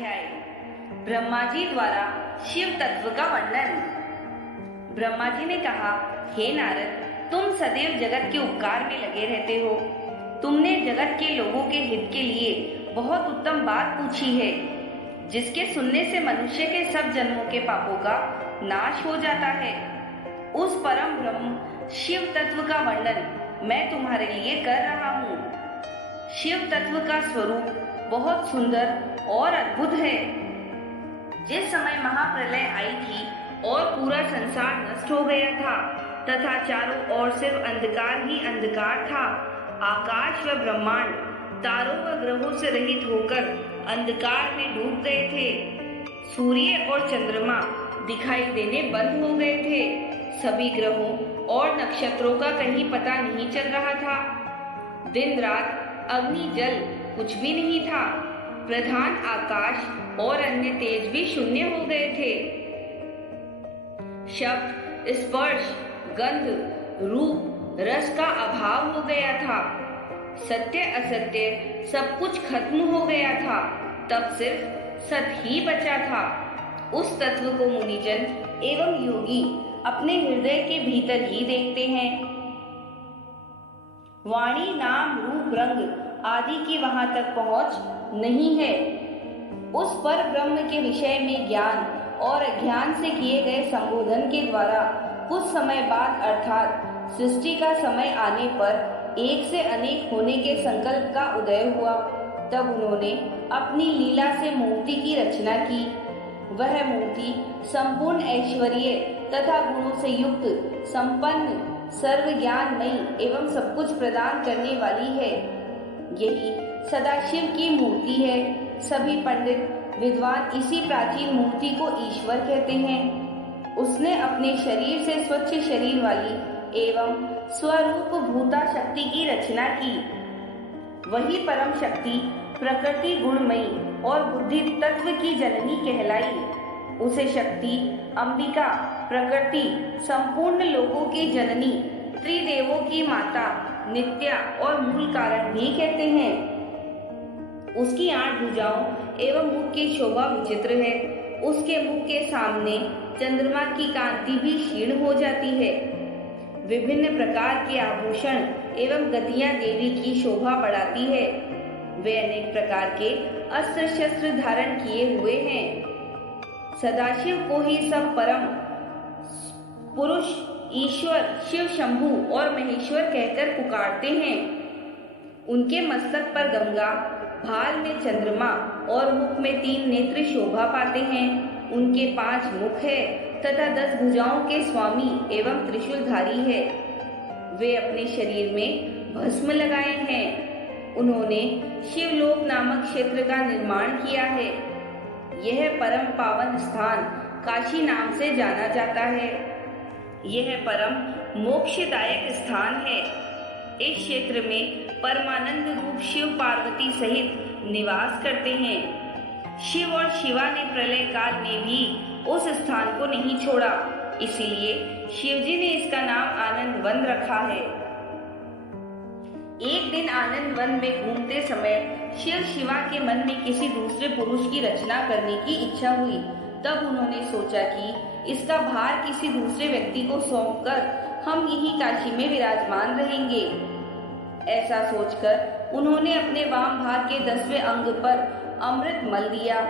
अध्याय ब्रह्मा जी द्वारा शिव तत्व का वर्णन। ब्रह्मा जी ने कहा, हे नारद, तुम सदैव जगत के उपकार में लगे रहते हो। तुमने जगत के लोगों के हित के लिए बहुत उत्तम बात पूछी है, जिसके सुनने से मनुष्य के सब जन्मों के पापों का नाश हो जाता है। उस परम ब्रह्म शिव तत्व का वर्णन मैं तुम्हारे लिए कर रहा हूँ। शिव तत्व का स्वरूप बहुत सुंदर और अद्भुत है। जिस समय महाप्रलय आई थी और पूरा संसार नष्ट हो गया था तथा चारों ओर सिर्फ अंधकार ही अंधकार था, आकाश व ब्रह्मांड तारों व ग्रहों से रहित होकर अंधकार में डूब गए थे। सूर्य और चंद्रमा दिखाई देने बंद हो गए थे। सभी ग्रहों और नक्षत्रों का कहीं पता नहीं चल रहा था। दिन रात अग्नि जल कुछ भी नहीं था। प्रधान आकाश और अन्य तेज भी शून्य हो गए थे। शब्द, स्पर्श, गंध, रूप, रस का अभाव हो गया था। सत्य असत्य सब कुछ खत्म हो गया था। तब सिर्फ सत ही बचा था। उस तत्व को मुनिजन एवं योगी अपने हृदय के भीतर ही देखते हैं। वाणी, नाम, रूप, रंग आदि की वहां तक पहुंच नहीं है। उस पर ब्रह्म के विषय में ज्ञान और अज्ञान से किए गए संबोधन के द्वारा कुछ समय बाद अर्थात सृष्टि का समय आने पर एक से अनेक होने के संकल्प का उदय हुआ। तब उन्होंने अपनी लीला से मूर्ति की रचना की। वह मूर्ति संपूर्ण ऐश्वर्य तथा गुणों से युक्त, संपन्न, सर्व ज्ञानमयी एवं सब कुछ प्रदान करने वाली है। यही सदाशिव की मूर्ति है। सभी पंडित विद्वान इसी प्राचीन मूर्ति को ईश्वर कहते हैं। उसने अपने शरीर से स्वच्छ शरीर वाली एवं स्वरूप भूता शक्ति की रचना की। वही परम शक्ति प्रकृति गुणमयी और बुद्धि तत्व की जननी कहलाई। उसे शक्ति, अंबिका, प्रकृति, संपूर्ण लोकों की जननी, त्रिदेवों की माता, नित्या और मूल कारण भी कहते हैं। उसकी 8 भुजाओं एवं मुख की शोभा विचित्र है। उसके मुख के सामने चंद्रमा की कांति भी क्षीण हो जाती है। विभिन्न प्रकार के आभूषण एवं गतियां देवी की शोभा बढ़ाती है। वे अनेक प्रकार के अस्त्र शस्त्र धारण किए हुए हैं। सदाशिव को ही सब परम पुरुष, ईश्वर, शिव शंभु और महेश्वर कहकर पुकारते हैं। उनके मस्तक पर गंगा, भाल में चंद्रमा और मुख में 3 नेत्र शोभा पाते हैं। उनके 5 मुख है तथा 10 भुजाओं के स्वामी एवं त्रिशूलधारी है। वे अपने शरीर में भस्म लगाए हैं। उन्होंने शिवलोक नामक क्षेत्र का निर्माण किया है। यह परम पावन स्थान काशी नाम से जाना जाता है। यह परम मोक्षदायक स्थान है। इस क्षेत्र में परमानंद रूप शिव पार्वती सहित निवास करते हैं। शिव और शिवा ने प्रलय काल में भी उस स्थान को नहीं छोड़ा, इसीलिए शिवजी ने इसका नाम आनंद वन रखा है। एक दिन आनंद वन में घूमते समय शिव शिवा के मन में किसी दूसरे पुरुष की रचना करने की इच्छा हुई। तब उन्होंने सोचा कि इसका भार किसी दूसरे व्यक्ति को सौंपकर हम यहीं काशी में विराजमान रहेंगे। ऐसा सोचकर उन्होंने अपने वाम भाग के 10वें अंग पर अमृत मल दिया,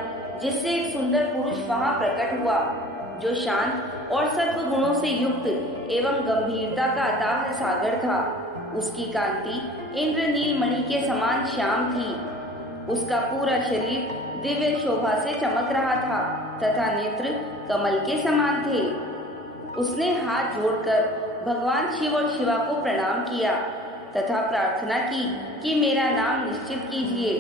जिससे एक सुंदर पुरुष वहां प्रकट हुआ, जो शांत और सत्व गुणों से युक्त एवं गंभीरता का अथाह सागर था। उसकी कांति इंद्रनील मणि के समान श्याम थी। उसका पूरा शरीर दिव्य शोभा से चमक रहा था तथा नेत्र कमल के समान थे। उसने हाथ जोड़कर भगवान शिव और शिवा को प्रणाम किया तथा प्रार्थना की कि मेरा नाम निश्चित कीजिए।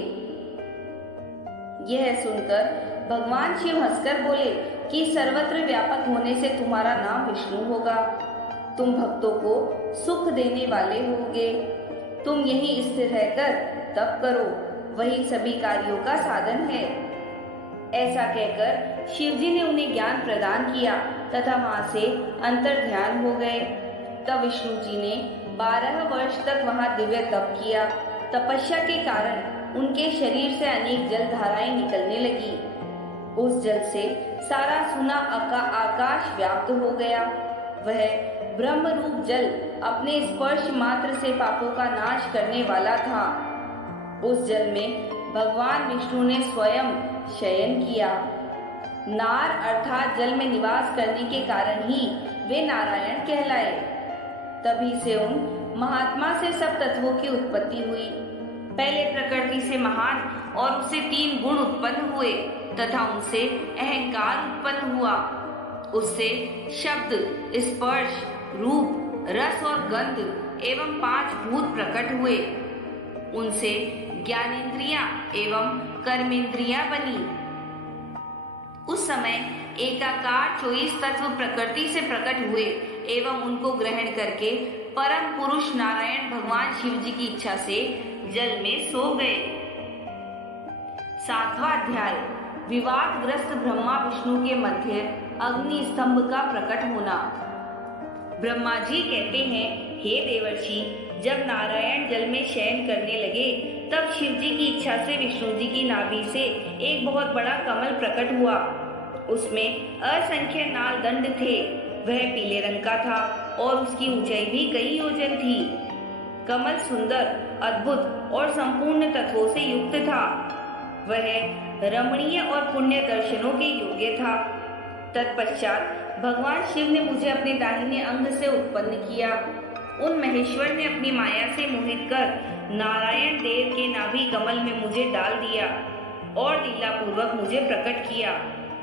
यह सुनकर भगवान शिव हंसकर बोले कि सर्वत्र व्यापक होने से तुम्हारा नाम विष्णु होगा। तुम भक्तों को सुख देने वाले होगे। तुम यहीं स्थिर रहकर तप करो, वही सभी कार्यों का साधन है। ऐसा कहकर शिवजी ने उन्हें ज्ञान प्रदान किया तथा वहां से अंतर ध्यान हो गए। तब विष्णु जी ने 12 वर्ष तक वहां दिव्य तप किया। तपस्या के कारण उनके शरीर से अनेक जल धाराएं निकलने लगी। उस जल से सारा सुना आकाश व्याप्त हो गया। वह ब्रह्म रूप जल अपने स्पर्श मात्र से पापों का नाश करने वाला था। उस जल में भगवान विष्णु ने स्वयं शयन किया। नार अर्थात जल में निवास करने के कारण ही वे नारायण कहलाए। तभी से उन महात्मा से सब तत्वों की उत्पत्ति हुई। पहले प्रकृति से महान और उससे 3 गुण उत्पन्न हुए तथा उनसे अहंकार उत्पन्न हुआ। उससे शब्द, स्पर्श, रूप, रस और गंध एवं 5 भूत प्रकट हुए। उनसे ज्ञानेंद्रियां एवं कर्मेंद्रियां बनी। उस समय एकाकार 24 तत्व प्रकृति से प्रकट हुए एवं उनको ग्रहण करके परम पुरुष नारायण भगवान शिव जी की इच्छा से जल में सो गए। 7वां अध्याय विवादग्रस्त ब्रह्मा विष्णु के मध्य अग्नि स्तंभ का प्रकट होना। ब्रह्मा जी कहते हैं, हे देवर्षि, जब नारायण जल में शयन करने लगे तब शिव जी की इच्छा से विष्णु जी की नाभि से एक बहुत बड़ा कमल प्रकट हुआ। उसमें असंख्य नाल दंड थे। वह पीले रंग का था और उसकी ऊंचाई भी कई योजन थी। कमल सुंदर, अद्भुत और संपूर्ण तत्वों से युक्त था। वह रमणीय और पुण्य दर्शनों के योग्य था। तत्पश्चात भगवान शिव ने मुझे अपने दाहिने अंग से उत्पन्न किया। उन महेश्वर ने अपनी माया से मोहित कर नारायण देव के नाभि कमल में मुझे डाल दिया और लीला पूर्वक मुझे प्रकट किया।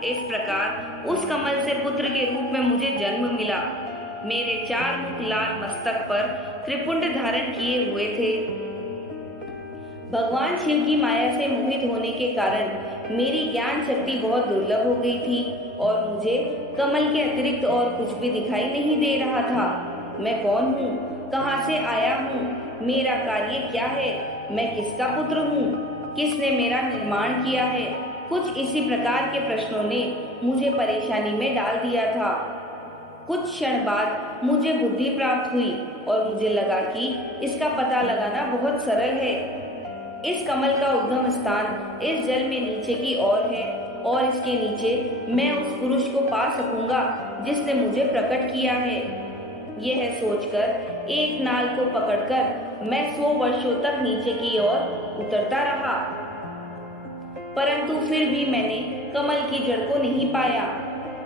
इस प्रकार उस कमल से पुत्र के रूप में मुझे जन्म मिला। मेरे 4 मुख लाल मस्तक पर त्रिपुंड धारण किए हुए थे। भगवान शिव की माया से मोहित होने के कारण मेरी ज्ञान शक्ति बहुत दुर्लभ हो गई थी और मुझे कमल के अतिरिक्त और कुछ भी दिखाई नहीं दे रहा था। मैं कौन हूँ, कहाँ से आया हूँ, मेरा कार्य क्या है, मैं किसका पुत्र हूँ, किसने मेरा निर्माण किया है, कुछ इसी प्रकार के प्रश्नों ने मुझे परेशानी में डाल दिया था। कुछ क्षण बाद मुझे बुद्धि प्राप्त हुई और मुझे लगा कि इसका पता लगाना बहुत सरल है। इस कमल का उद्गम स्थान इस जल में नीचे की ओर है और इसके नीचे मैं उस पुरुष को पा सकूंगा जिसने मुझे प्रकट किया है। यह सोचकर एक नाल को पकड़कर मैं 100 वर्षों तक नीचे की ओर उतरता रहा, परंतु फिर भी मैंने कमल की जड़ को नहीं पाया।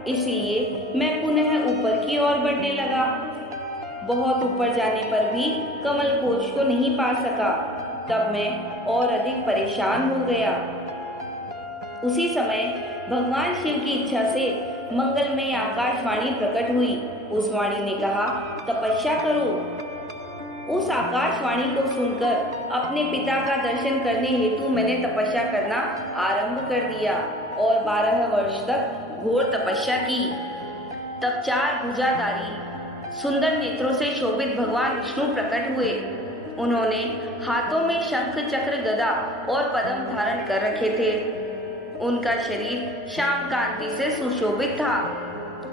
इसलिए मैं पुनः ऊपर की ओर बढ़ने लगा। बहुत ऊपर जाने पर भी कमल कोश को नहीं पा सका। तब मैं और अधिक परेशान हो गया। उसी समय भगवान शिव की इच्छा से मंगलमय आकाशवाणी प्रकट हुई। उस वाणी ने कहा, तपस्या करो। उस आकाशवाणी को सुनकर अपने पिता का दर्शन करने हेतु मैंने तपस्या करना आरंभ कर दिया और 12 वर्ष तक घोर तपस्या की। तब 4 भुजाधारी सुंदर नेत्रों से शोभित भगवान विष्णु प्रकट हुए। उन्होंने हाथों में शंख, चक्र, गदा और पद्म धारण कर रखे थे। उनका शरीर श्याम कांति से सुशोभित था।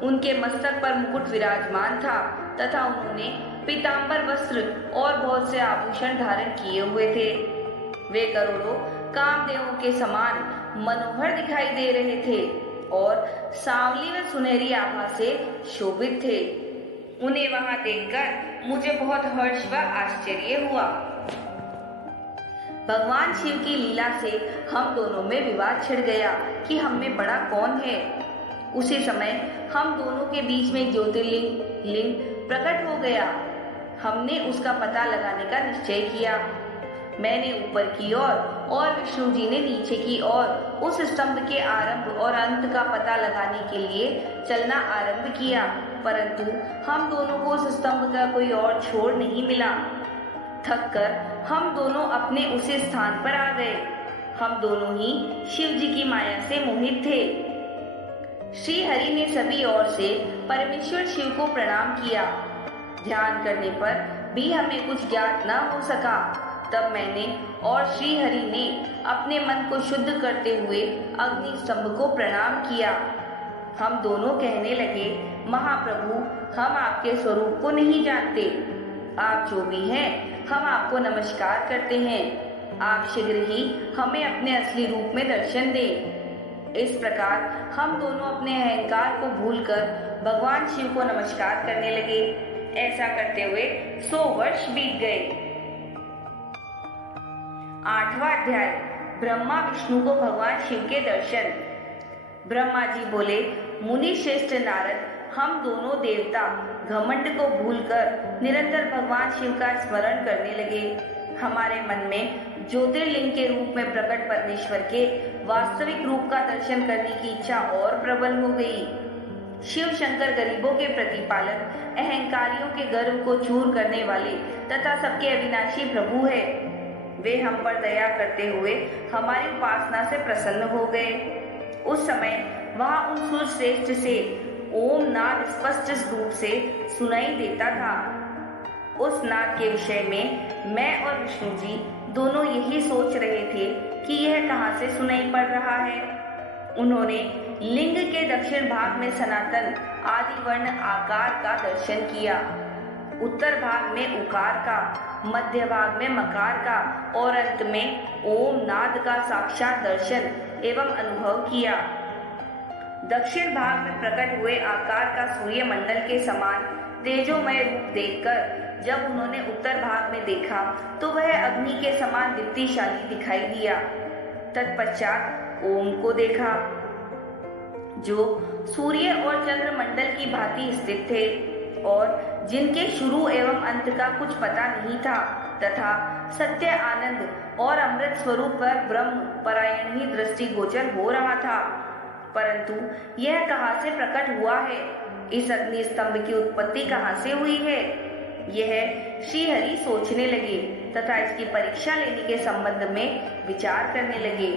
उनके मस्तक पर मुकुट विराजमान था तथा उन्होंने पीतांबर वस्त्र और बहुत से आभूषण धारण किए हुए थे। वे करोड़ों कामदेवों के समान मनोहर दिखाई दे रहे थे और सांवली व सुनहरी आभा से शोभित थे। उन्हें वहां देखकर मुझे बहुत हर्ष व आश्चर्य हुआ। भगवान शिव की लीला से हम दोनों में विवाद छिड़ गया कि हम में बड़ा कौन है। उसी समय हम दोनों के बीच में ज्योतिर्लिंग लिंग प्रकट हो गया। हमने उसका पता लगाने का निश्चय किया। मैंने ऊपर की ओर और विष्णु जी ने नीचे की ओर उस स्तंभ के आरंभ और अंत का पता लगाने के लिए चलना आरंभ किया, परंतु हम दोनों को उस स्तंभ का कोई और छोर नहीं मिला। थक कर हम दोनों अपने उसी स्थान पर आ गए। हम दोनों ही शिव जी की माया से मोहित थे। श्री हरि ने सभी ओर से परमेश्वर शिव को प्रणाम किया। ध्यान करने पर भी हमें कुछ ज्ञात न हो सका। तब मैंने और श्री हरि ने अपने मन को शुद्ध करते हुए अग्नि स्तंभ को प्रणाम किया। हम दोनों कहने लगे, महाप्रभु, हम आपके स्वरूप को नहीं जानते। आप जो भी हैं, हम आपको नमस्कार करते हैं। आप शीघ्र ही हमें अपने असली रूप में दर्शन दें। इस प्रकार हम दोनों अपने अहंकार को भूलकर भगवान शिव को नमस्कार करने लगे। ऐसा करते हुए 100 वर्ष बीत गए। 8वां अध्याय, ब्रह्मा विष्णु को भगवान शिव के दर्शन। ब्रह्मा जी बोले, मुनि श्रेष्ठ नारद, हम दोनों देवता घमंड को भूलकर निरंतर भगवान शिव का स्मरण करने लगे। हमारे मन में ज्योतिर्लिंग के रूप में प्रकट परमेश्वर के वास्तविक रूप का दर्शन करने की इच्छा और प्रबल हो गई। शिव शंकर गरीबों के प्रतिपालक, अहंकारियों के गर्व को चूर करने वाले तथा सबके अविनाशी प्रभु है। वे हम पर दया करते हुए हमारी उपासना से प्रसन्न हो गए। उस समय वहां उन सूर्यश्रेष्ठ से ओम नाद स्पष्ट रूप से सुनाई देता था। उस नाद के विषय में मैं और विष्णु जी दोनों यही सोच रहे थे कि यह कहाँ से सुनाई पड़ रहा है। उन्होंने लिंग के दक्षिण भाग में सनातन आदि वर्ण आकार का दर्शन किया, उत्तर भाग में उकार का, मध्य भाग में मकार का और अंत में ओम नाद का साक्षात दर्शन एवं अनुभव किया। दक्षिण भाग में प्रकट हुए आकार का सूर्य मंडल के समान तेजोमय रूप देखकर जब उन्होंने उत्तर भाग में देखा तो वह अग्नि के समान दीप्तिशाली दिखाई दिया। तत्पश्चात ओम को देखा, जो सूर्य और चंद्र मंडल की भांति स्थित थे और जिनके शुरू एवं अंत का कुछ पता नहीं था, तथा सत्य आनंद और अमृत स्वरूप पर ब्रह्म परायण ही दृष्टि गोचर हो रहा था। परंतु यह कहाँ से प्रकट हुआ है? इस अग्नि स्तंभ की उत्पत्ति कहाँ से हुई है? यह श्रीहरि सोचने लगे तथा इसकी परीक्षा लेने के संबंध में विचार करने लगे।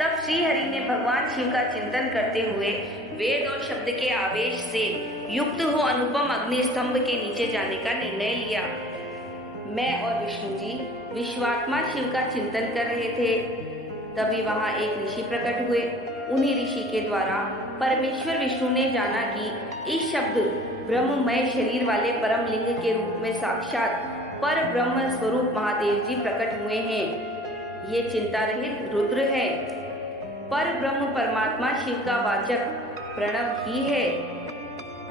तब श्रीहरि ने भगवान शिव का चिंतन करते हुए वेद और शब्द के आवेश से युक्त हो अनुपम अग्नि स्तंभ के नीचे जाने का निर्णय लिया। मैं और विष्णु जी विश्वात्मा शिव का चिंतन कर रहे थे। तभी वहां एक ऋषि प्रकट हुए। उन्हीं ऋषि के द्वारा परमेश्वर विष्णु ने जाना कि इस शब्द ब्रह्ममय शरीर वाले परम लिंग के रूप में साक्षात पर ब्रह्म स्वरूप महादेव जी प्रकट हुए हैं। ये चिंता रहित रुद्र है। पर ब्रह्म परमात्मा शिव का वाचक प्रणव ही है।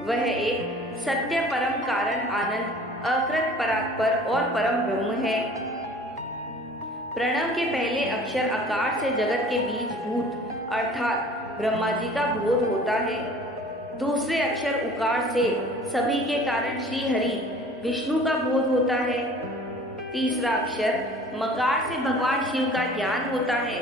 वह एक सत्य परम कारण आनंद अकृत परात्पर और परम ब्रह्म है। प्रणव के पहले अक्षर आकार से जगत के बीज भूत अर्थात ब्रह्मा जी का बोध होता है। दूसरे अक्षर उकार से सभी के कारण श्री हरि विष्णु का बोध होता है। तीसरा अक्षर मकार से भगवान शिव का ज्ञान होता है।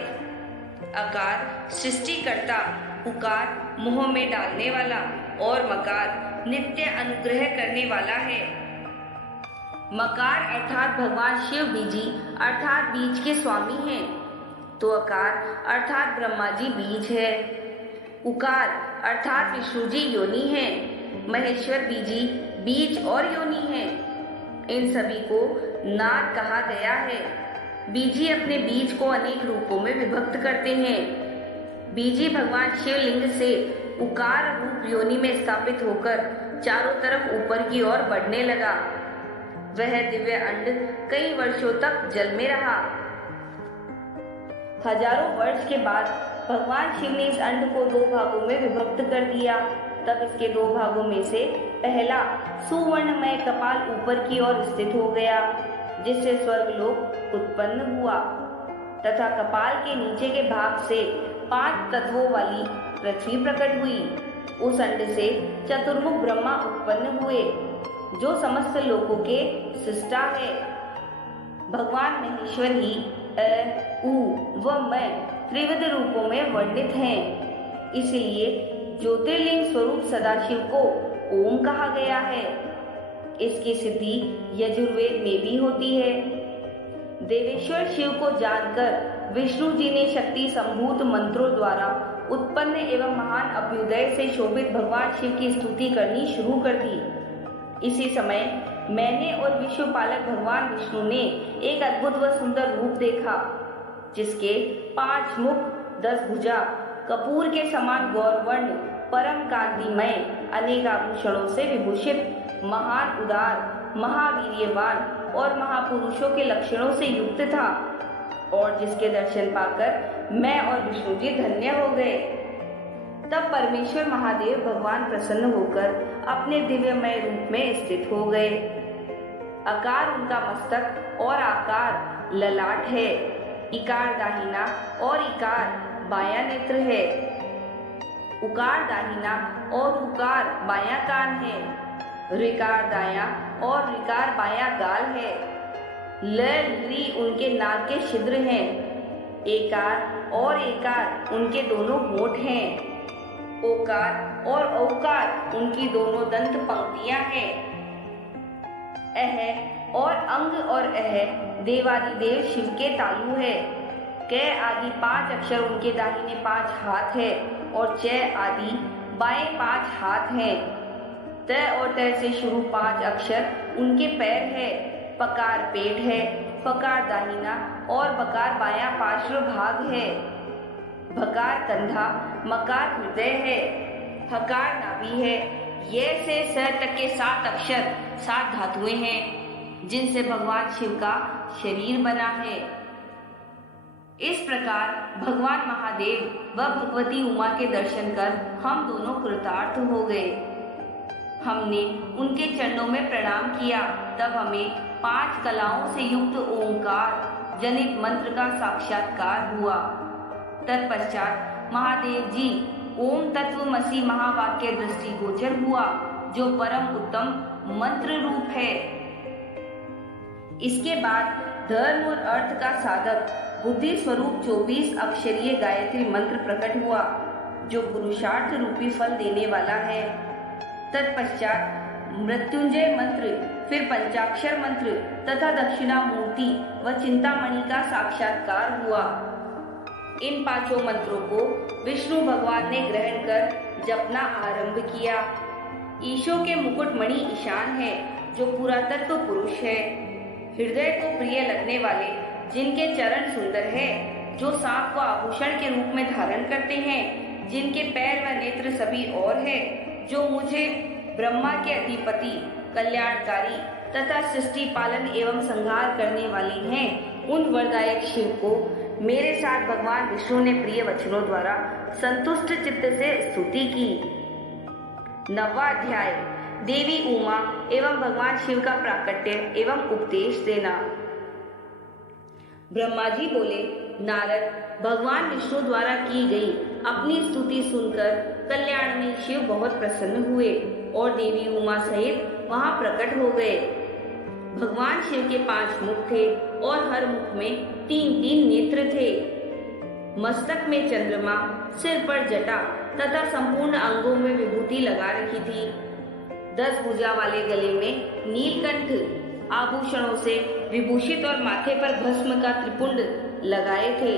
अकार सृष्टिकर्ता, उकार मोह में डालने वाला और मकार नित्य अनुग्रह करने वाला है। मकार अर्थात भगवान शिव बीजी अर्थात बीज के स्वामी हैं, तो अकार अर्थात ब्रह्मा जी बीज है। उकार अर्थात विष्णु जी योनि है। महेश्वर बीजी बीज और योनि है। इन सभी को नाद कहा गया है। बीजी अपने बीज को अनेक रूपों में विभक्त करते हैं। बीजी भगवान शिवलिंग से उकार रूप योनि में स्थापित होकर चारों तरफ ऊपर की ओर बढ़ने लगा। वह दिव्य अंड कई वर्षों तक जल में रहा। हजारों वर्ष के बाद भगवान शिव ने इस अंड को 2 भागों में विभक्त कर दिया। तब इसके 2 भागों में से पहला सुवर्णमय कपाल ऊपर की ओर स्थित हो गया, जिससे स्वर्गलोक उत्पन्न हुआ, तथा कपाल के नीचे के भाग से 5 तत्वों वाली पृथ्वी प्रकट हुई। उस अंड से चतुर्मुख ब्रह्मा उत्पन्न हुए, जो समस्त लोकों के सृष्टा है। भगवान महेश्वर ही अ, उ व मैं त्रिविध रूपों में वर्णित हैं। इसलिए ज्योतिर्लिंग स्वरूप सदाशिव को ओम कहा गया है। इसकी सिद्धि यजुर्वेद में भी होती है। देवेश्वर शिव को जानकर विष्णु जी ने शक्ति संभूत मंत्रों द्वारा उत्पन्न एवं महान अभ्युदय से शोभित भगवान शिव की स्तुति करनी शुरू कर दी। इसी समय मैंने और विश्वपालक भगवान विष्णु ने एक अद्भुत व सुंदर रूप देखा, जिसके 5 मुख, 10 भुजा, कपूर के समान गौरवर्ण, परम कांतिमय, अनेक आभूषणों से विभूषित, महान उदार, महावीर्यवान और महापुरुषों के लक्षणों से युक्त था। और जिसके दर्शन पाकर मैं और विष्णु जी धन्य हो गए। तब परमेश्वर महादेव भगवान प्रसन्न होकर अपने दिव्यमय रूप में स्थित हो गए। आकार उनका मस्तक और आकार ललाट है। इकार दाहिना और इकार बायां नेत्र है। उकार दाहिना और उकार बायां कान है। ऋकार दायां और ऋकार बायां गाल है। ल री उनके नाक के छिद्र हैं। एकार और एकार उनके दोनों होंठ हैं। ओकार और औकार उनकी दोनों दंत पंक्तियां हैं। अह और अंग और अह देवादिदेव शिव के तालु है। क आदि 5 अक्षर उनके दाहिने 5 हाथ है और च आदि बाएं 5 हाथ हैं। त और त से शुरू 5 अक्षर उनके पैर है। पकार पेट है। पकार दाहिना और बकार बायां पार्श्व भाग है। भकार कंधा, मकार हृदय है। हकार नाभि है। ये से स तक के 7 अक्षर 7 धातुएं हैं जिनसे भगवान शिव का शरीर बना है। इस प्रकार भगवान महादेव व भगवती उमा के दर्शन कर हम दोनों कृतार्थ हो गए। हमने उनके चरणों में प्रणाम किया। तब हमें 5 कलाओं से युक्त ओंकार जनित मंत्र का साक्षात्कार हुआ। तत्पश्चात महादेव जी ओम तत्वमसि महावाक्य दृष्टि गोचर हुआ, जो परम उत्तम मंत्र रूप है। इसके बाद धर्म और अर्थ का साधक बुद्धि स्वरूप 24 अक्षरीय गायत्री मंत्र प्रकट हुआ, जो पुरुषार्थ रूपी फल देने वाला है। तत्पश्चात मृत्युंजय मंत्र, फिर पंचाक्षर मंत्र तथा दक्षिणामूर्ति व चिंतामणि का साक्षात्कार हुआ। इन 5 मंत्रों को विष्णु भगवान ने ग्रहण कर जपना आरंभ किया। ईशो के मुकुटमणि ईशान है, जो पुरातत्व पुरुष है। हृदय को प्रिय लगने वाले, जिनके चरण सुंदर है, जो सांप को आभूषण के रूप में धारण करते हैं, जिनके पैर व नेत्र सभी और है, जो मुझे ब्रह्मा के अधिपति, कल्याणकारी तथा सृष्टि पालन एवं संहार करने वाली हैं, उन वरदायक शिव को मेरे साथ भगवान विष्णु ने प्रिय वचनों द्वारा संतुष्ट चित्त से स्तुति की। 9वां अध्याय देवी उमा एवं भगवान शिव का प्राकट्य एवं उपदेश देना। ब्रह्मा जी बोले, नारद, भगवान विष्णु द्वारा की गई अपनी स्तुति सुनकर कल्याणमयी शिव बहुत प्रसन्न हुए और देवी उमा सहित वहां प्रकट हो गए। भगवान शिव के 5 मुख थे और हर मुख में 3-3 नेत्र थे। मस्तक में चंद्रमा, सिर पर जटा तथा संपूर्ण अंगों में विभूति लगा रखी थी। 10 भुजा वाले गले में नीलकंठ आभूषणों से विभूषित और माथे पर भस्म का त्रिपुंड लगाए थे।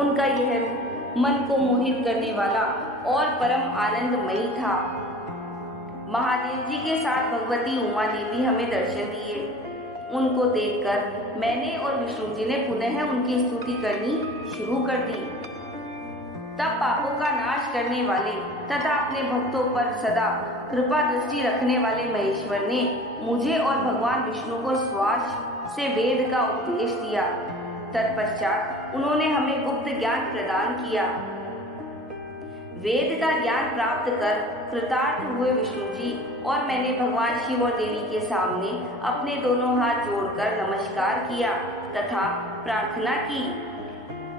उनका यह रूप मन को मोहित करने वाला और परम आनंदमयी था। महादेव जी के साथ भगवती उमा ने भी हमें दर्शन दिए। उनको देखकर मैंने और विष्णु जी ने पुनः उनकी स्तुति करनी शुरू कर दी। तब पापों का नाश करने वाले तथा अपने भक्तों पर सदा कृपा दृष्टि रखने वाले महेश्वर ने मुझे और भगवान विष्णु को श्वास से वेद का उपदेश दिया। तत्पश्चात उन्होंने हमें गुप्त ज्ञान प्रदान किया। वेद का ज्ञान प्राप्त कर कृतार्थ हुए विष्णु जी और मैंने भगवान शिव और देवी के सामने अपने दोनों हाथ जोड़कर नमस्कार किया तथा प्रार्थना की।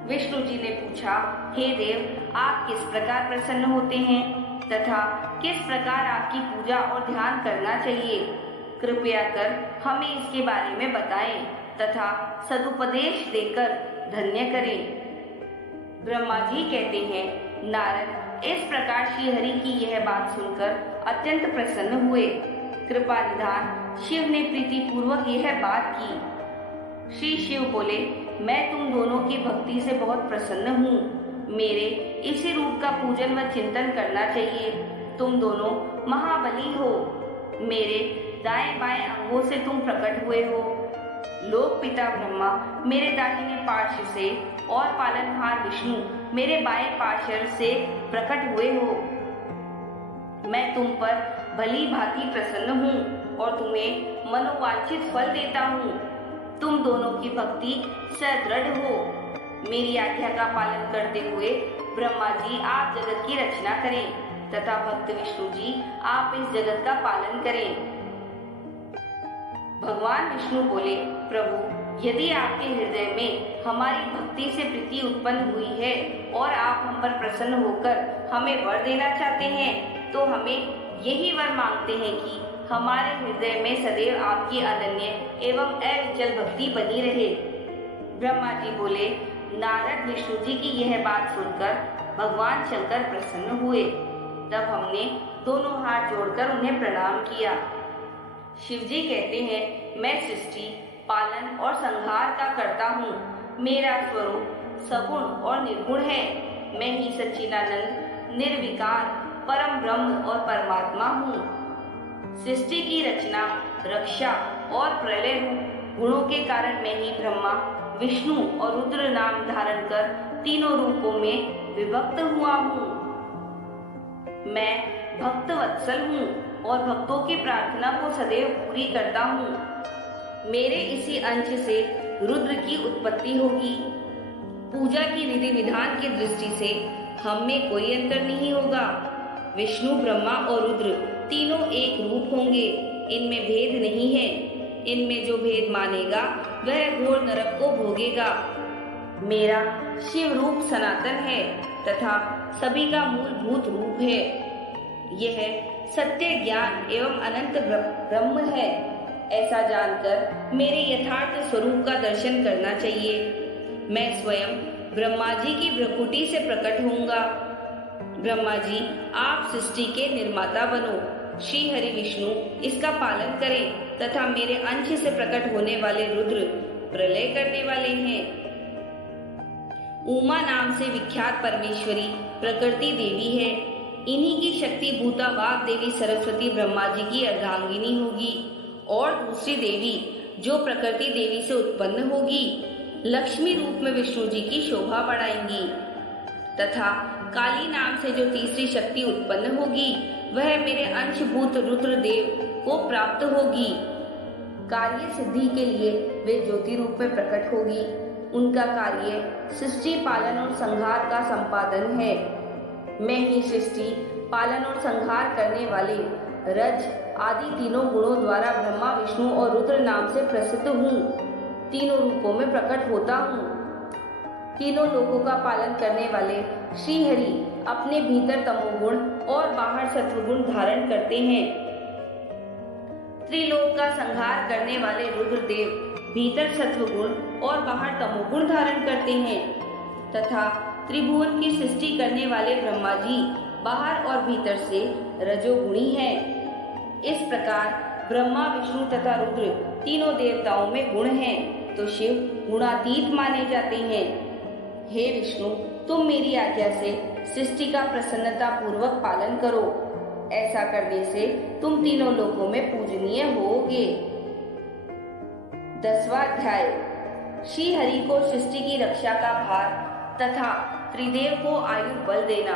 विष्णु जी ने पूछा, हे देव, आप किस प्रकार प्रसन्न होते हैं तथा किस प्रकार आपकी पूजा और ध्यान करना चाहिए? कृपया कर हमें इसके बारे में बताएं तथा सदुपदेश देकर धन्य करें। ब्रह्मा जी कहते हैं, नारद, इस प्रकार श्री हरि की यह बात सुनकर अत्यंत प्रसन्न हुए। कृपा निधान शिव ने प्रीति पूर्वक यह बात की। श्री शिव बोले, मैं तुम दोनों की भक्ति से बहुत प्रसन्न हूँ। मेरे इसी रूप का पूजन व चिंतन करना चाहिए। तुम दोनों महाबली हो। मेरे दाएं बाएं अंगों से तुम प्रकट हुए हो। लोक पिता ब्रह्मा मेरे दाहिने पार्श्व से और पालनहार विष्णु मेरे बाएं पार्श्व से प्रकट हुए हो। मैं तुम पर भली भांति प्रसन्न हूँ और तुम्हें मनोवांछित फल देता हूँ। तुम दोनों की भक्ति सदृढ़ हो मेरी आज्ञा का पालन करते हुए ब्रह्मा जी आप जगत की रचना करें तथा भक्त विष्णु जी आप इस जगत का पालन करें। भगवान विष्णु बोले, प्रभु यदि आपके हृदय में हमारी भक्ति से प्रीति उत्पन्न हुई है और आप हम पर प्रसन्न होकर हमें वर देना चाहते हैं तो हमें यही वर मांगते हैं कि हमारे हृदय में सदैव आपकी अनन्य एवं अविचल भक्ति बनी रहे। ब्रह्मा जी बोले, नारद विष्णु जी की यह बात सुनकर भगवान शंकर प्रसन्न हुए। तब हमने दोनों हाथ जोड़कर उन्हें प्रणाम किया। शिव जी कहते हैं, मैं सृष्टि पालन और संहार का करता हूँ। मेरा स्वरूप सगुण और निर्गुण है। मैं ही सच्चिदानंद निर्विकार परम ब्रह्म और परमात्मा हूँ। सृष्टि की रचना, रक्षा और प्रलय रूप गुणों के कारण मैं ही ब्रह्मा विष्णु और रुद्र नाम धारण कर तीनों रूपों में विभक्त हुआ हूँ। मैं भक्त वत्सल हूँ और भक्तों की प्रार्थना को सदैव पूरी करता हूँ। मेरे इसी अंश से रुद्र की उत्पत्ति होगी। पूजा की विधि विधान की दृष्टि से हम में कोई अंतर नहीं होगा। विष्णु ब्रह्मा और रुद्र तीनों एक रूप होंगे। इनमें भेद नहीं है। इनमें जो भेद मानेगा वह घोर नरक को भोगेगा। मेरा शिव रूप सनातन है तथा सभी का मूलभूत रूप है। यह सत्य ज्ञान एवं अनंत ब्रह्म है। ऐसा जानकर मेरे यथार्थ स्वरूप का दर्शन करना चाहिए। मैं स्वयं ब्रह्मा जी की भ्रकुटी से प्रकट होऊंगा। ब्रह्मा जी आप सृष्टि के निर्माता बनो। श्री हरि विष्णु इसका पालन करें तथा मेरे अंश से प्रकट होने वाले रुद्र प्रलय करने वाले हैं। उमा नाम से विख्यात परमेश्वरी प्रकृति देवी है। इन्हीं की शक्ति भूता वाग देवी सरस्वती ब्रह्मा जी की अर्धांगिनी होगी और दूसरी देवी जो प्रकृति देवी से उत्पन्न होगी लक्ष्मी रूप में विष्णु जी की शोभा बढ़ाएंगी तथा काली नाम से जो तीसरी शक्ति उत्पन्न होगी वह मेरे अंशभूत रुद्र देव को प्राप्त होगी। कार्य सिद्धि के लिए वे ज्योति रूप में प्रकट होगी। उनका कार्य सृष्टि पालन और संहार का संपादन है। मैं ही सृष्टि पालन और संहार करने वाले रज आदि तीनों गुणों द्वारा ब्रह्मा विष्णु और रुद्र नाम से प्रसिद्ध हूँ। तीनों रूपों में प्रकट होता हूँ। तीनों लोकों का पालन करने वाले श्री हरि अपने भीतर तमोगुण और बाहर सत्वगुण धारण करते हैं। त्रिलोक का संहार करने वाले रुद्रदेव भीतर सत्वगुण और बाहर तमोगुण धारण करते हैं तथा त्रिभुवन की सृष्टि करने वाले ब्रह्मा जी बाहर और भीतर से रजोगुणी हैं। इस प्रकार ब्रह्मा विष्णु तथा रुद्र तीनों देवताओं में गुण हैं तो शिव गुणातीत माने जाते हैं। हे विष्णु, तुम मेरी आज्ञा से सृष्टि का प्रसन्नता पूर्वक पालन करो। ऐसा करने से तुम तीनों लोकों में पूजनीय होगे। 10वां अध्याय। श्री हरि को सृष्टि की रक्षा का भार तथा त्रिदेव को आयु बल देना।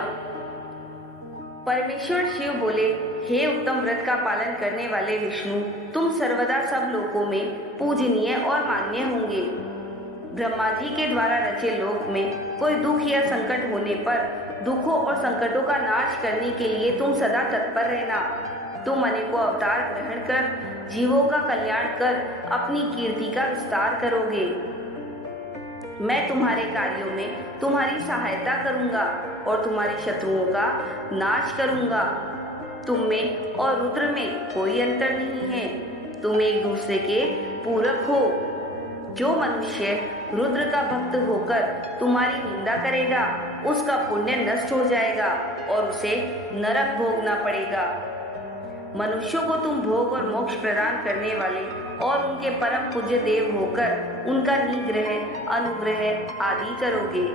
परमेश्वर शिव बोले, हे उत्तम व्रत का पालन करने वाले विष्णु, तुम सर्वदा सब लोकों में पूजनीय और मान्य होंगे। ब्रह्मा जी के द्वारा रचे लोक में कोई दुख या संकट होने पर दुखों और संकटों का नाश करने के लिए तुम सदा तत्पर रहना। तुम अनेकों अवतार ग्रहण कर जीवों का कल्याण कर अपनी कीर्ति का विस्तार करोगे। मैं तुम्हारे कार्यों में तुम्हारी सहायता करूंगा और तुम्हारे शत्रुओं का नाश करूंगा। तुम में और रुद्र में कोई अंतर नहीं है। तुम एक दूसरे के पूरक हो। जो मनुष्य रुद्र का भक्त होकर तुम्हारी निंदा करेगा उसका पुण्य नष्ट हो जाएगा और उसे नरक भोगना पड़ेगा। मनुष्यों को तुम भोग और मोक्ष प्रदान करने वाले और उनके परम पूज्य देव होकर उनका निग्रह अनुग्रह आदि करोगे।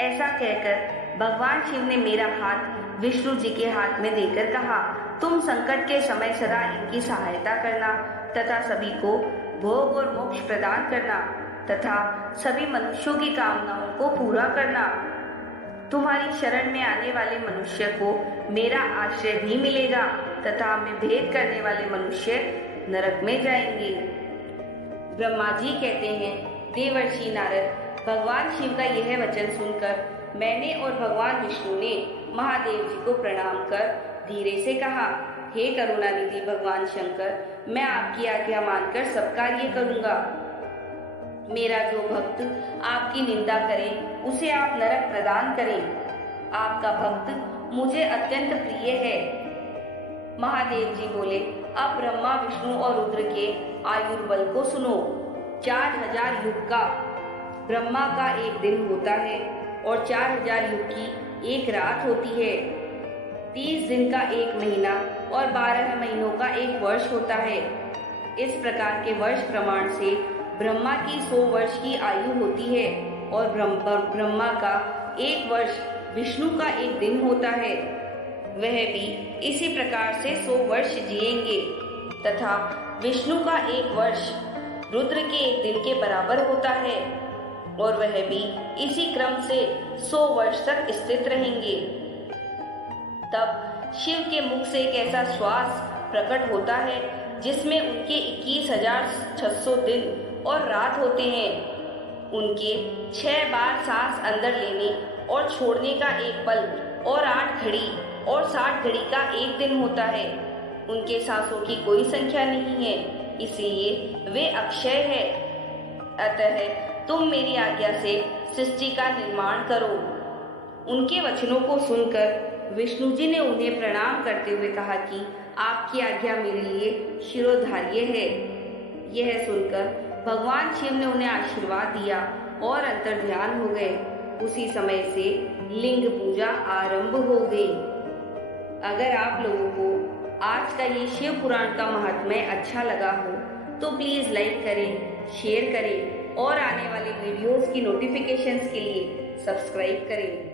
ऐसा कहकर भगवान शिव ने मेरा हाथ विष्णु जी के हाथ में देकर कहा, तुम संकट के समय सदा इनकी सहायता करना तथा सभी को भोग और मोक्ष प्रदान करना तथा सभी मनुष्यों की कामनाओं को पूरा करना। तुम्हारी शरण में आने वाले मनुष्य को मेरा आश्रय भी मिलेगा तथा हमें भेद करने वाले मनुष्य नरक में जाएंगे। ब्रह्मा जी कहते हैं, देवर्षि नारद, भगवान शिव का यह वचन सुनकर मैंने और भगवान विष्णु ने महादेव जी को प्रणाम कर धीरे से कहा, हे करुणानिधि भगवान शंकर, मैं आपकी आज्ञा मानकर सब कार्य करूंगा। मेरा जो भक्त आपकी निंदा करे उसे आप नरक प्रदान करें। आपका भक्त मुझे अत्यंत प्रिय है। महादेव जी बोले, अब ब्रह्मा विष्णु और रुद्र के आयुर्बल को सुनो। 4000 युग का ब्रह्मा का एक दिन होता है और 4000 युग की एक रात होती है। 30 दिन का एक महीना और 12 महीनों का एक वर्ष होता है। इस प्रकार के वर्ष प्रमाण से ब्रह्मा की 100 वर्ष की आयु होती है और ब्रह्मा का एक वर्ष विष्णु का एक दिन होता है। वह भी इसी प्रकार से 100 वर्ष जिएंगे तथा विष्णु का एक वर्ष रुद्र के एक दिन के बराबर होता है और वह भी इसी क्रम से 100 वर्ष तक स्थित रहेंगे। तब शिव के मुख से एक ऐसा श्वास प्रकट होता है जिसमें उनके 21,600 दिन और रात होते हैं। उनके 6 बार सांस अंदर लेने और छोड़ने का एक पल और 8 घड़ी और 60 घड़ी का एक दिन होता है। उनके सांसों की कोई संख्या नहीं है, इसलिए वे अक्षय है। अतः तुम मेरी आज्ञा से सृष्टि का निर्माण करो। उनके वचनों को सुनकर विष्णु जी ने उन्हें प्रणाम करते हुए कहा कि आपकी आज्ञा मेरे लिए शिरोधार्य है। यह सुनकर भगवान शिव ने उन्हें आशीर्वाद दिया और अंतर्ध्यान हो गए। उसी समय से लिंग पूजा आरंभ हो गई। अगर आप लोगों को आज का ये शिव पुराण का महात्म्य अच्छा लगा हो तो प्लीज लाइक करें, शेयर करें और आने वाले वीडियोस की नोटिफिकेशंस के लिए सब्सक्राइब करें।